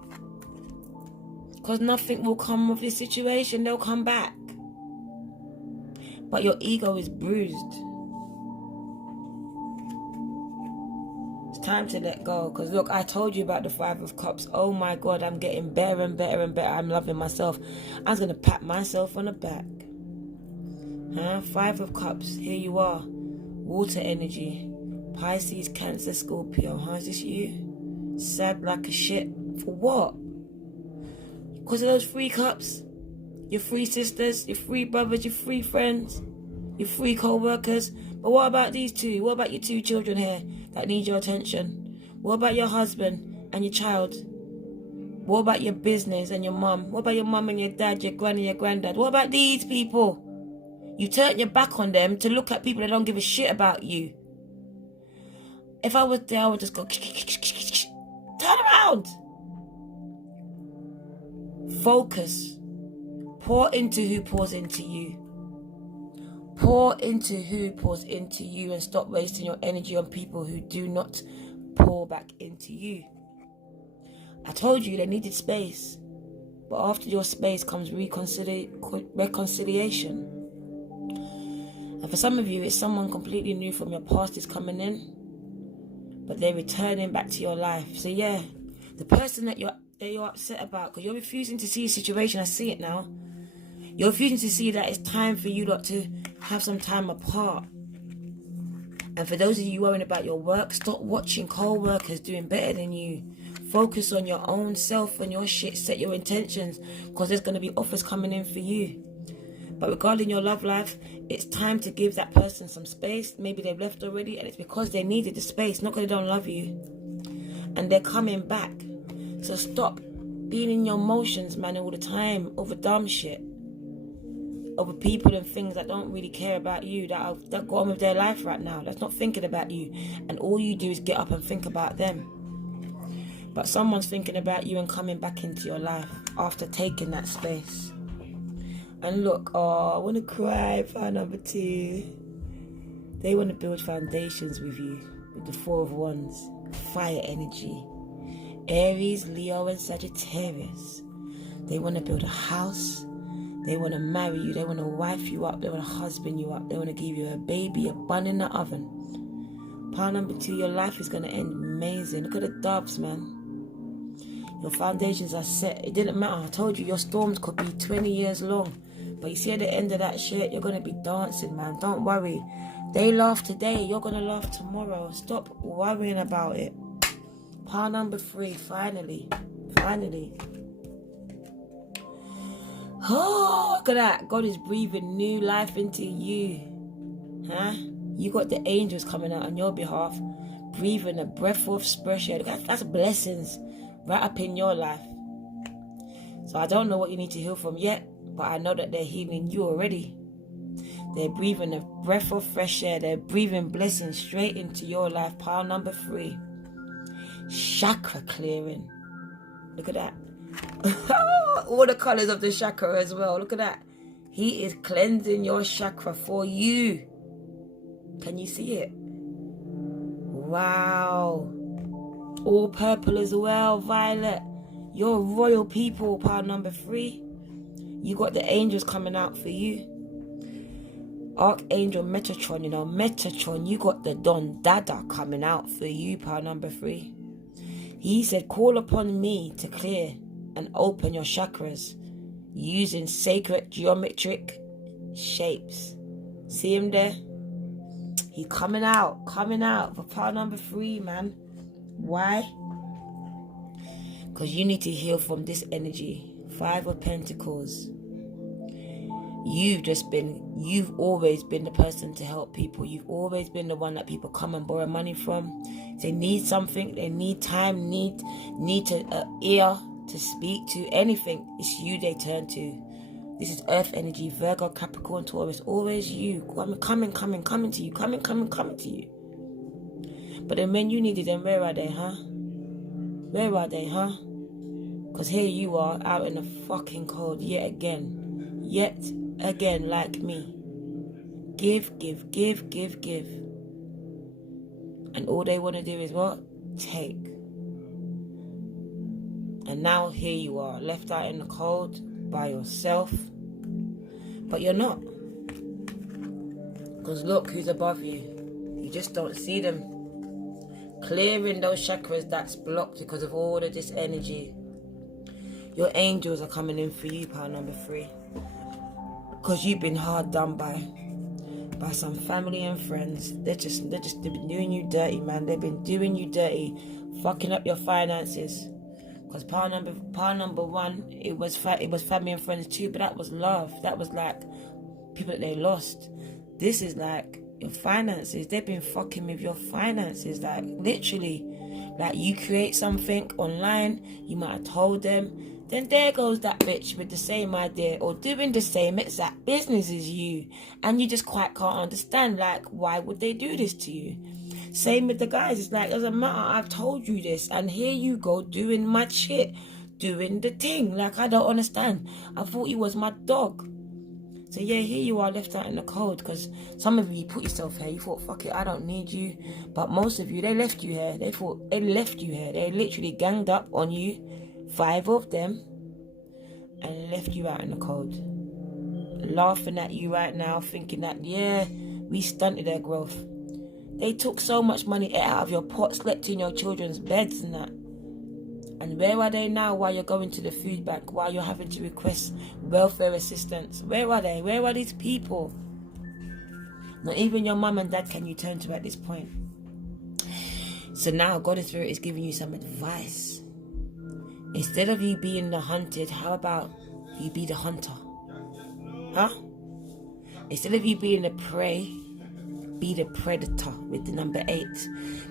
Because nothing will come of this situation, they'll come back. But your ego is bruised. It's time to let go. Because look, I told you about the 5 of Cups. Oh my God, I'm getting better and better and better. I'm loving myself. I was going to pat myself on the back. 5 of Cups, here you are. Water energy. Pisces, Cancer, Scorpio. Is this you? Sad like a shit. For what? Because of those 3 cups? Your 3 sisters, your 3 brothers, your 3 friends, your 3 co-workers. But what about these 2? What about your 2 children here that need your attention? What about your husband and your child? What about your business and your mum? What about your mum and your dad, your granny, your granddad? What about these people? You turn your back on them to look at people that don't give a shit about you. If I was there, I would just go, turn around. Focus. Pour into who pours into you. Pour into who pours into you, and stop wasting your energy on people who do not pour back into you. I told you they needed space, but after your space comes reconciliation. And for some of you, it's someone completely new from your past is coming in, but they're returning back to your life. So yeah, the person that you're upset about, because you're refusing to see a situation. I see it now. You're refusing to see that it's time for you lot to have some time apart. And for those of you worrying about your work, stop watching co-workers doing better than you. Focus on your own self and your shit. Set your intentions, because there's going to be offers coming in for you. But regarding your love life, it's time to give that person some space. Maybe they've left already, and it's because they needed the space, not because they don't love you. And they're coming back. So stop being in your emotions, man, all the time over dumb shit. Over people and things that don't really care about you, that go on with their life right now, that's not thinking about you. And all you do is get up and think about them. But someone's thinking about you and coming back into your life after taking that space. And look, I want to cry, file number 2. They want to build foundations with you, with the 4 of Wands. Fire energy. Aries, Leo, and Sagittarius. They want to build a house. They want to marry you. They want to wife you up. They want to husband you up. They want to give you a baby, a bun in the oven. Pile number 2, your life is going to end amazing. Look at the doves, man. Your foundations are set. It didn't matter. I told you, your storms could be 20 years long. But you see at the end of that shit, you're going to be dancing, man. Don't worry. They laugh today. You're going to laugh tomorrow. Stop worrying about it. Pile number 3, finally. Oh, look at that. God is breathing new life into you. You got the angels coming out on your behalf, breathing a breath of fresh air. That's blessings right up in your life. So I don't know what you need to heal from yet, but I know that they're healing you already. They're breathing a breath of fresh air. They're breathing blessings straight into your life. Pile number 3. Chakra clearing. Look at that. All the colors of the chakra as well. Look at that. He is cleansing your chakra for you. Can you see it? Wow. All purple as well. Violet. You're royal people. Pile number 3. You got the angels coming out for you. Archangel Metatron. Metatron. You got the Don Dada coming out for you. Pile number 3. He said, call upon me to clear and open your chakras using sacred geometric shapes. See him there? He's coming out for pile number 3, man. Why? Because you need to heal from this energy. 5 of Pentacles. You've always been the person to help people. You've always been the one that people come and borrow money from. They need something, they need time, need to ear to speak to, anything. It's you they turn to. This is Earth energy, Virgo, Capricorn, Taurus. Always you. Coming to you. Coming to you. But then when you needed them, where are they, huh? Where are they, huh? Because here you are out in the fucking cold yet again, like me. Give. And all they want to do is what? Take. And now here you are, left out in the cold by yourself. But you're not. Because look who's above you. You just don't see them. Clearing those chakras that's blocked because of all of this energy. Your angels are coming in for you, pile number 3. Because you've been hard done by some family and friends. They've been doing you dirty, man. They've been doing you dirty, fucking up your finances. Because pile number 1, it was family and friends too, but that was love. That was like people that they lost. This is like your finances. They've been fucking with your finances, like literally. Like you create something online, you might have told them, then there goes that bitch with the same idea or doing the same exact business as you, and you just quite can't understand, like, why would they do this to you? Same with the guys. It's like, doesn't matter, I've told you this, and here you go doing my shit, doing the thing. Like, I don't understand. I thought you was my dog. So yeah, here you are left out in the cold, because some of you put yourself here. You thought, fuck it, I don't need you. But most of you, they left you here. They left you here. They literally ganged up on you, 5 of them, and left you out in the cold. Laughing at you right now, thinking that, yeah, we stunted their growth. They took so much money out of your pot, slept in your children's beds and that. And where are they now while you're going to the food bank, while you're having to request welfare assistance? Where are they? Where are these people? Not even your mum and dad can you turn to at this point. So now God the Spirit is giving you some advice. Instead of you being the hunted, how about you be the hunter? Huh? Instead of you being the prey, be the predator with the number 8.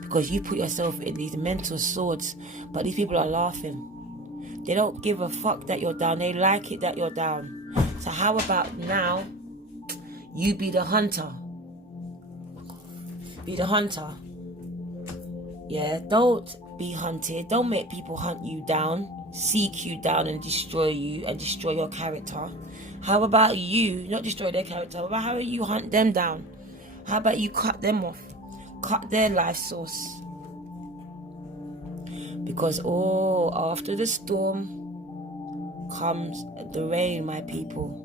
Because you put yourself in these mental swords, but these people are laughing. They don't give a fuck that you're down. They like it that you're down. So how about now you be the hunter? Be the hunter. Yeah, don't be hunted. Don't make people hunt you down, seek you down and destroy you and destroy your character. How about you not destroy their character, but how about you hunt them down? How about you cut them off? Cut their life source. Because after the storm comes the rain, my people.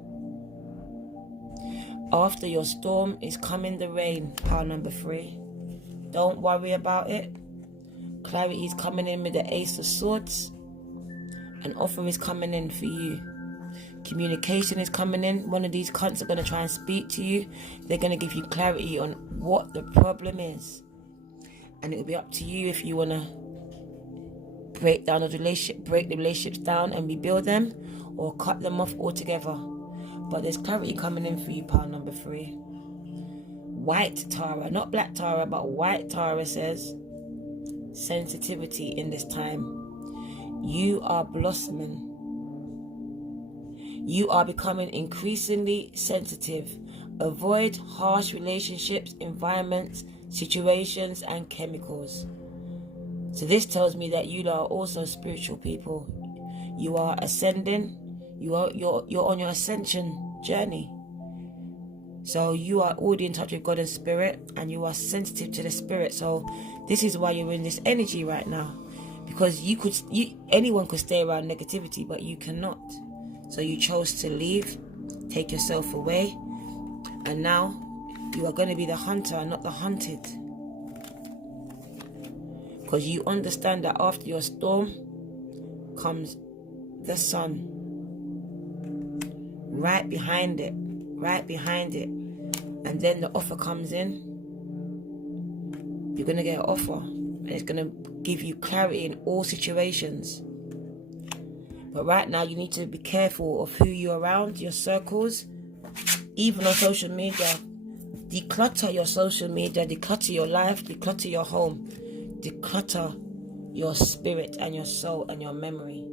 After your storm is coming the rain, pile number 3. Don't worry about it. Clarity is coming in with the Ace of Swords. An offer is coming in for you. Communication is coming in. One of these cunts are going to try and speak to you. They're going to give you clarity on what the problem is. And it will be up to you if you want to break the relationships down and rebuild them, or cut them off altogether. But there's clarity coming in for you, pile number 3. White Tara, not black Tara, but white Tara says sensitivity in this time. You are blossoming. You are becoming increasingly sensitive. Avoid harsh relationships, environments, situations, and chemicals. So this tells me that you are also spiritual people. You are ascending. You're on your ascension journey. So you are already in touch with God and Spirit, and you are sensitive to the Spirit. So this is why you're in this energy right now, because anyone could stay around negativity, but you cannot. So you chose to leave, take yourself away, and now you are going to be the hunter and not the hunted. Because you understand that after your storm comes the sun. Right behind it. And then the offer comes in. You're going to get an offer, and it's going to give you clarity in all situations. But right now, you need to be careful of who you're around, your circles, even on social media. Declutter your social media, declutter your life, declutter your home, declutter your spirit and your soul and your memory.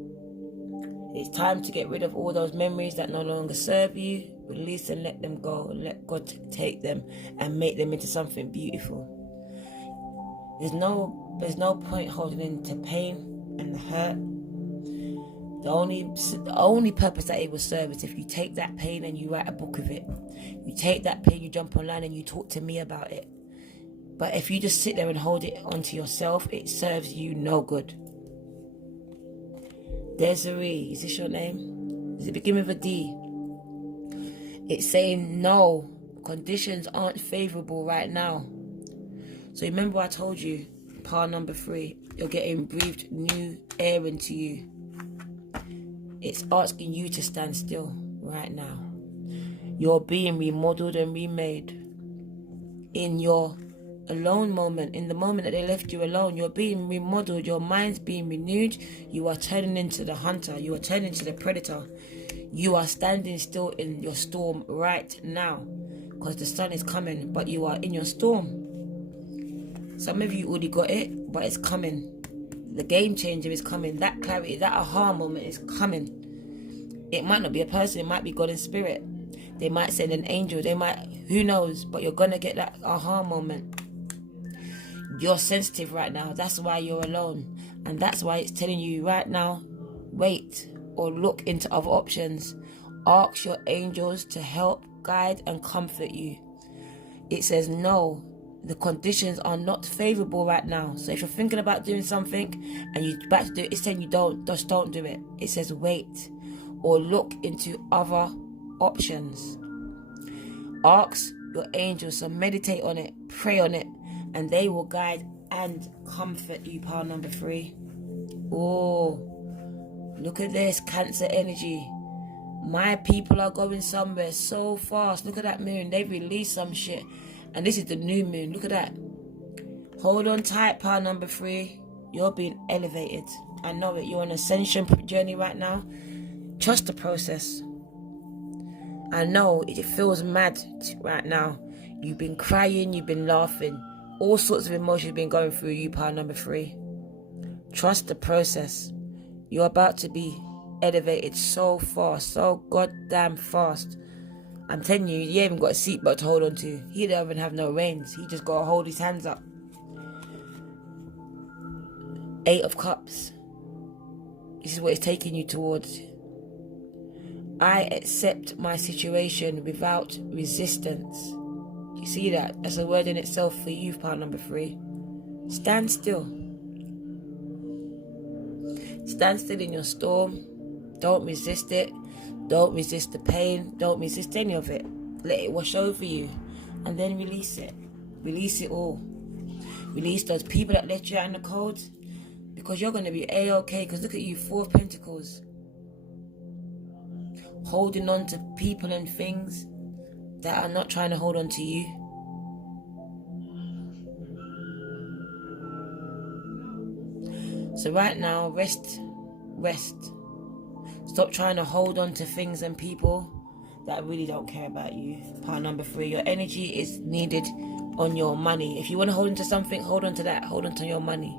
It's time to get rid of all those memories that no longer serve you. Release and let them go. Let God take them and make them into something beautiful. There's no point holding into pain and the hurt. The only purpose that it will serve is if you take that pain and you write a book of it. You take that pain, you jump online and you talk to me about it. But if you just sit there and hold it onto yourself, it serves you no good. Desiree, is this your name? Does it begin with a D? It's saying no, conditions aren't favorable right now. So remember I told you, pile number 3, you're getting breathed new air into you. It's asking you to stand still right now. You're being remodeled and remade. In your alone moment, in the moment that they left you alone, you're being remodeled, your mind's being renewed. You are turning into the hunter, you are turning into the predator. You are standing still in your storm right now, because the sun is coming, but you are in your storm. Some of you already got it, but it's coming. The game changer is coming. That clarity, that aha moment is coming. It might not be a person, it might be God in spirit. They might send an angel, they might, who knows, but you're going to get that aha moment. You're sensitive right now, that's why you're alone. And that's why it's telling you right now, wait or look into other options. Ask your angels to help, guide and comfort you. It says no, the conditions are not favorable right now. So if you're thinking about doing something and you're about to do it, it's saying you don't do it. It says wait or look into other options. Ask your angels, so meditate on it, pray on it, and they will guide and comfort you. Pile number 3. Oh, look at this, Cancer energy. My people are going somewhere so fast. Look at that moon, they've released some shit. And this is the new moon, look at that. Hold on tight, pile number 3. You're being elevated. I know it, you're on an ascension journey right now. Trust the process. I know it feels mad right now. You've been crying, you've been laughing. All sorts of emotions have been going through you, pile number 3. Trust the process. You're about to be elevated so fast, so goddamn fast. I'm telling you, you haven't got a seatbelt to hold on to. He don't even have no reins. He just got to hold his hands up. 8 of Cups. This is what it's taking you towards. I accept my situation without resistance. You see that? That's a word in itself for you, pile number 3. Stand still. Stand still in your storm. Don't resist it. Don't resist the pain. Don't resist any of it. Let it wash over you. And then release it. Release it all. Release those people that let you out in the cold. Because you're going to be A-okay. Because look at you, 4 of Pentacles. Holding on to people and things that are not trying to hold on to you. So right now, rest. Stop trying to hold on to things and people that really don't care about you. Part number 3, your energy is needed on your money. If you want to hold on to something, hold on to that. Hold on to your money.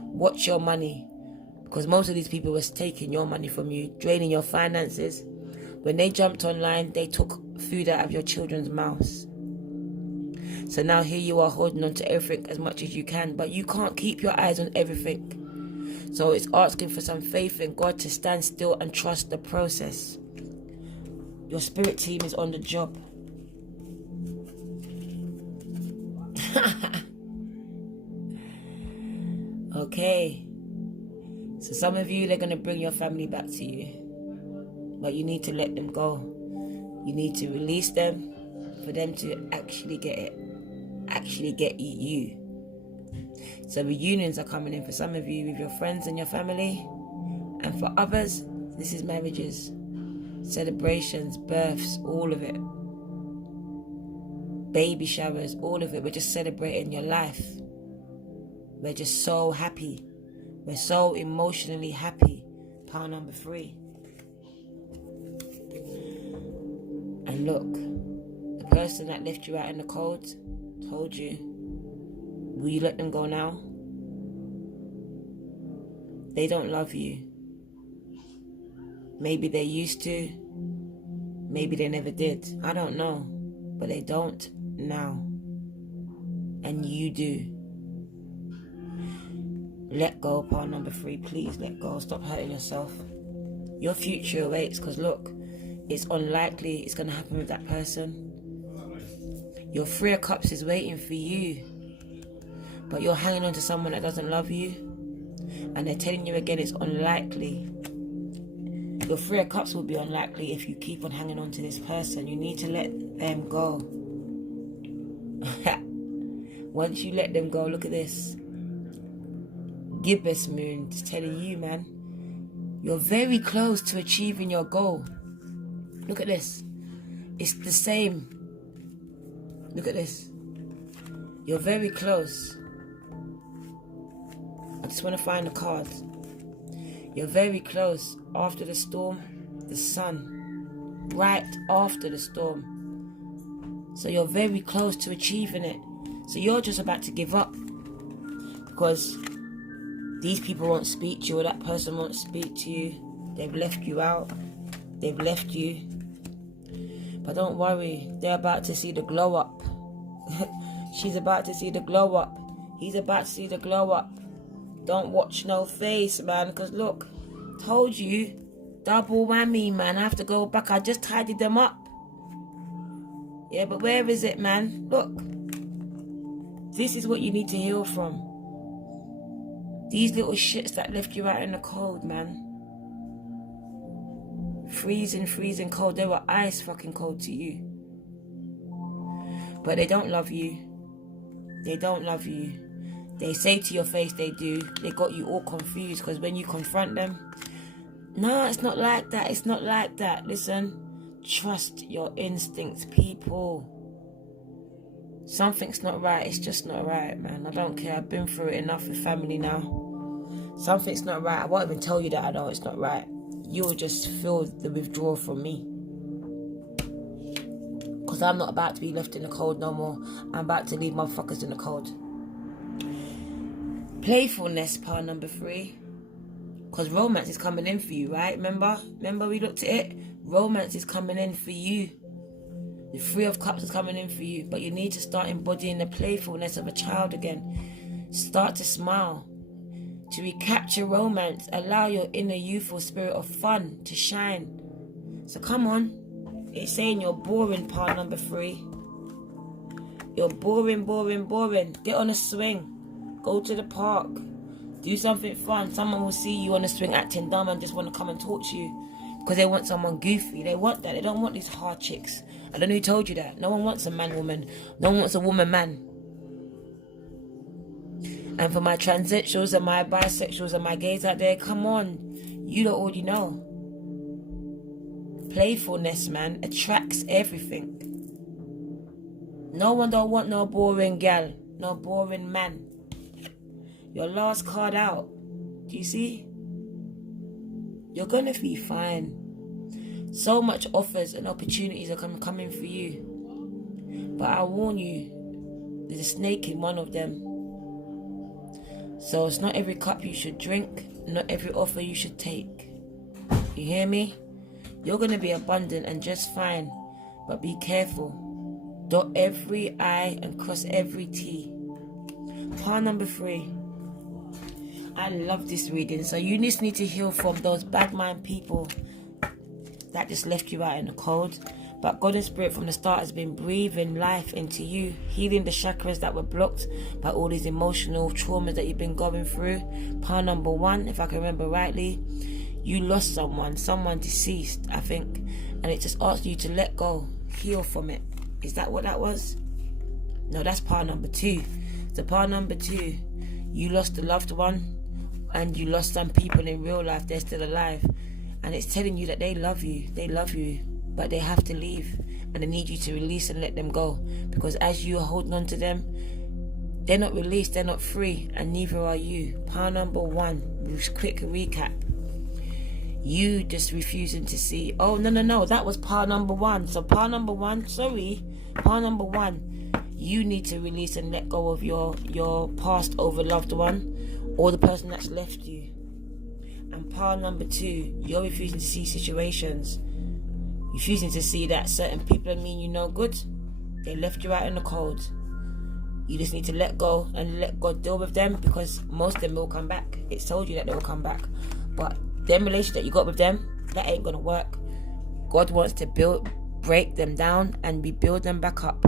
Watch your money. Because most of these people was taking your money from you, draining your finances. When they jumped online, they took food out of your children's mouths. So now here you are holding on to everything as much as you can, but you can't keep your eyes on everything. So it's asking for some faith in God to stand still and trust the process. Your spirit team is on the job. Okay. So some of you, they're going to bring your family back to you. But you need to let them go. You need to release them for them to actually get it. Actually get you. So reunions are coming in for some of you with your friends and your family. And for others, this is marriages, celebrations, births, all of it. Baby showers, all of it. We're just celebrating your life. We're just so happy. We're so emotionally happy. Pile number 3. And look, the person that left you out in the cold told you, will you let them go now? They don't love you. Maybe they used to. Maybe they never did. I don't know. But they don't now. And you do. Let go, pile number 3. Please let go. Stop hurting yourself. Your future awaits, because look, it's unlikely it's going to happen with that person. Your 3 of Cups is waiting for you. But you're hanging on to someone that doesn't love you. And they're telling you again it's unlikely. Your 3 of Cups will be unlikely if you keep on hanging on to this person. You need to let them go. Once you let them go, look at this. Gibbous moon is telling you, man, you're very close to achieving your goal. Look at this. It's the same. Look at this. You're very close. I just want to find the cards. You're very close. After the storm, the sun. Right after the storm. So you're very close to achieving it. So you're just about to give up. Because these people won't speak to you, or that person won't speak to you. They've left you out. They've left you. But don't worry. They're about to see the glow up. She's about to see the glow up. He's about to see the glow up. Don't watch no face, man. Because look, told you. Double whammy, man. I have to go back. I just tidied them up. Yeah, but where is it, man? Look. This is what you need to heal from. These little shits that left you out in the cold, man. Freezing cold. They were ice fucking cold to you. But they don't love you. They don't love you. They say to your face they do. They got you all confused because when you confront them, no, it's not like that. It's not like that. Listen, trust your instincts, people. Something's not right. It's just not right, man. I don't care. I've been through it enough with family now. Something's not right. I won't even tell you that I know it's not right. You'll just feel the withdrawal from me. Because I'm not about to be left in the cold no more. I'm about to leave motherfuckers in the cold. Playfulness, pile number 3. Because romance is coming in for you, right? Remember we looked at it? Romance is coming in for you. The 3 of Cups is coming in for you. But you need to start embodying the playfulness of a child again. Start to smile. To recapture romance. Allow your inner youthful spirit of fun to shine. So come on. It's saying you're boring, pile number 3. You're boring. Get on a swing. Go to the park. Do something fun. Someone will see you on the swing acting dumb and just want to come and talk to you. Because they want someone goofy. They want that. They don't want these hard chicks. I don't know who told you that. No one wants a man-woman. No one wants a woman-man. And for my transsexuals and my bisexuals and my gays out there, come on. You don't already know. Playfulness, man, attracts everything. No one don't want no boring gal. No boring man. Your last card out. Do you see? You're gonna be fine. So much offers and opportunities are coming for you. But I warn you, there's a snake in one of them. So it's not every cup you should drink, not every offer you should take. You hear me? You're gonna be abundant and just fine. But be careful. Dot every I and cross every T. Pile number 3. I love this reading. So you just need to heal from those bad mind people that just left you out in the cold. But God and Spirit from the start has been breathing life into you, healing the chakras that were blocked by all these emotional traumas that you've been going through. Pile number 1, if I can remember rightly, you lost someone deceased, I think, and it just asked you to let go, heal from it. Is that what that was? No, that's pile number 2. So pile number 2, you lost a loved one, and you lost some people in real life. They're still alive, and it's telling you that they love you, but they have to leave, and they need you to release and let them go, because as you are holding on to them, they're not released, they're not free, and neither are you. Pile number 1, quick recap. You just refusing to see, oh, no, that was part number one. So part number one, you need to release and let go of your past over loved one or the person that's left you. And part number two, you're refusing to see situations, refusing to see that certain people mean you no good. They left you out in the cold. You just need to let go and let God deal with them, because most of them will come back. It's told you that they will come back. But them relationship that you got with them, that ain't gonna work. God wants to break them down and rebuild them back up.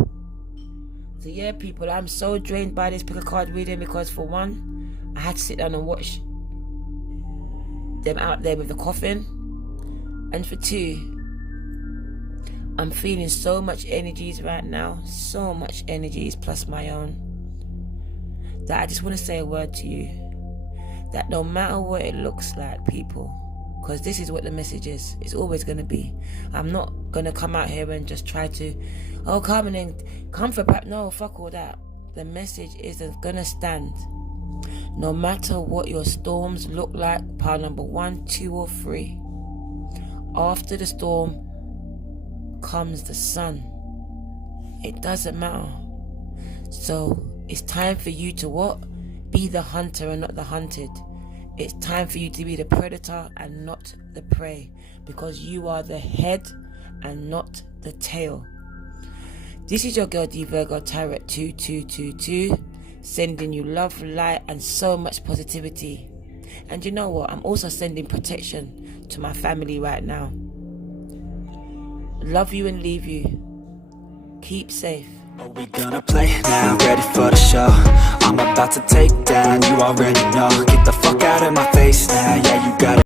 So yeah, people, I'm so drained by this pick a card reading, because for one, I had to sit down and watch them out there with the coffin. And for two, I'm feeling so much energies right now, so much energies plus my own, that I just want to say a word to you, that no matter what it looks like, people, because this is what the message is, it's always going to be. I'm not going to come out here and just try to, oh, come and comfort, no, fuck all that. The message is going to stand. No matter what your storms look like, pile number 1, 2 or 3, after the storm comes the sun. It doesn't matter. So it's time for you to what? Be the hunter and not the hunted. It's time for you to be the predator and not the prey, because you are the head and not the tail. This is your girl D Virgo Tarot 2222, sending you love, light and so much positivity. And you know what? I'm also sending protection to my family right now. Love you and leave you. Keep safe. Are we gonna play now? Ready for the show? I'm about to take down, you already know. Get the fuck out of my face now, yeah, you got it.